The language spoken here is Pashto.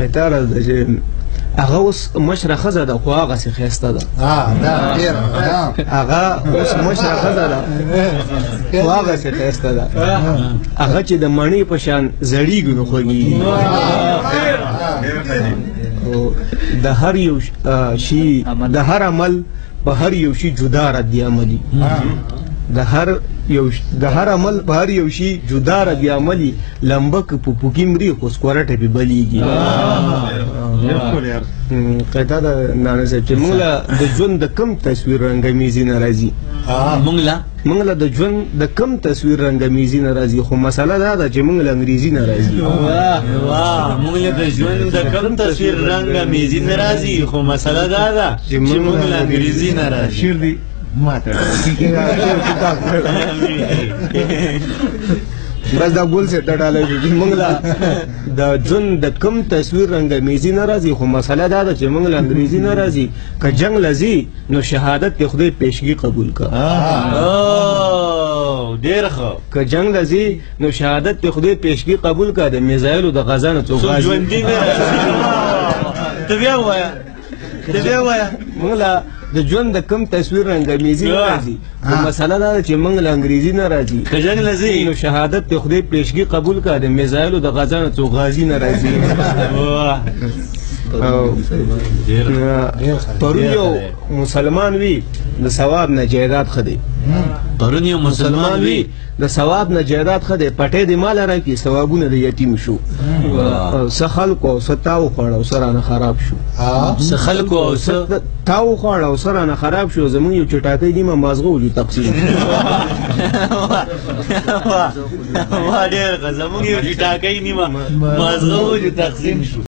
قطاره ده چې هغه اوس مشره ښځه ده خو هغسې ښایسته ده هغه اوس مشره ښځه ده خو هغسې ښایسته ده هغه چې د مڼې په شان زړیږي نو خوږېږي د هر یو شي د هر عمل په هر یو شي جدا رد عملي د هر عمل په هر یو شي جدا رد عملي لمبه که په پوکي مري خو سکوره ټپې بلیږي قطعه د نانا صاحب چې موږ له د ژوند د کم تصویر رنګمیزي نه راځي موږ له د ژوند د کم تصویر رنګمیزي نه راځي خو مسله دا ده چې موږ له انګریزي نه راځي موږ له د ژوند د کم تصویر رنګمیزي نه راځي خو مسله دا ده چې موږ له انګریزي نه راځي شیر دی ماته بس دا ګول سه ډاله چې موږ له د ژوند د کم تصویر رنګمیزي نه راځي خو مسله دا ده چې موږ له انګریزي نه راځي که جنگ لځي نو شهادت د خدای پیشګي قبول کا ډېر ښه که جنگ لځي نو شهادت د خدای پیشګي قبول کا د میزایلو د غزانو څو غازي ژوندي نه ته بیا وایه موږ له د ژوند د کم تصویر رنګمیزي نه راځي خو مسله دا ده چې موږ له انګریزي نه راځي که جنګ لځي نو شهادت د خدای پیشګي قبول کا د میزایلو د غزانو څو غازي نه راځي پرون یو مسلمان وي د ثواب نه جایداد ښه دی پرون یو مسلمان وي د ثواب نه جایداد ښه دی پټې د مال راکړي ثوابونه د یتیم شو څه خلکو او څه تا وخوړه او څه رانه خراب شو څه خلکو او څه تا وخوړه او څه رانه خراب شو زمونږ یو چټاکی نیمه مازغه وجود تقسیم ډېر ښه زمونږ یو چټاکی نیمه مازغه وجود تقسیم شو